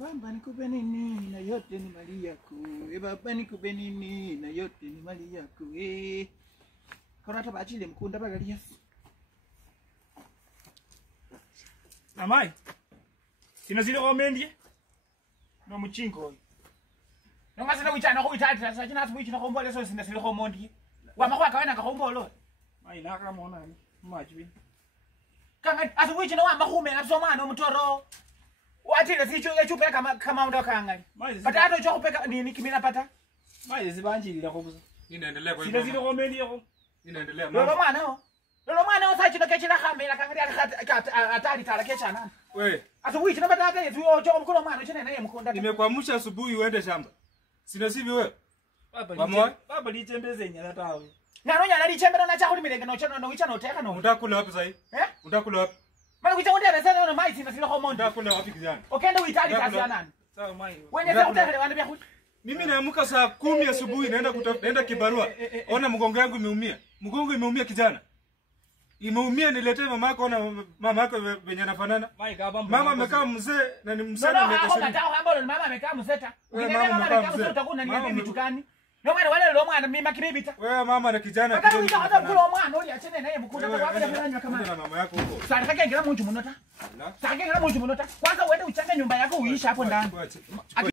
Baba nikupe nini na yote ni mali yako. Baba nikupe nini na yote ni mali yako. Kona tabachile mkunda bagali yes. Amai. Sina zile omendi. No muchinko. No ngasina wichana ko ithatha sasa kina sibuyichina ko mbole so sina sile ko mondi. Wa makwa ka wena ka ko mbolo. Mai na ka mona ni. Majibi. Kanga asibuyichina wa mahume abusomana omutoro. Wathile sicho echupeka kama ndo kanga. Batato cho kupeka nini kimina pata? Mai zibanjilile ko buza. Inaendelea kwa hivyo. Sina zile omendi yako. Inaendelea mama. Lolo mwana osachino kechila khamela kanga atali tala kechana. Wewe. Asubuhi bata hata yetu ocho mkono mwana chene naye mkonda. Nimekuamsha asubuhi uende shamba. Sina sivi wewe. Baba litembeze nyala tawe. Ngano nyala lichembera na chakuli milenge no chano no wicha no teka no. Utakula wapi sasa hivi? Utakula wapi? Mara kucha ndere sana no mai sina ho mondo. Utakula wapi kijana? Okenda uitali kazi ya nani? Sawa mai. Wewe ndio utakale wana bia kuti. Mimi naamka saa 10 asubuhi naenda kibarua. Ona mgongo yangu imeumia. Mgongo imeumia kijana. Imeumia niletee mamako ona mamako venye anafanana. Mama amekaa mzee na ni msana amekosha. Mama amekaa mzeta. Mama amekaa mzee utakuwa unaniambia vitu gani? Ndio maana wale ndio mwana mimi makiribita. Wewe mama na kijana kidogo. Hata kula mwana uli achene naye mkunda kwa wapi ndio kama. Na mama yako huko. Sasa kaka munju munota. Sasa kaka munju munota. Kwanza uende uchange nyumba yako uishi hapo ndani.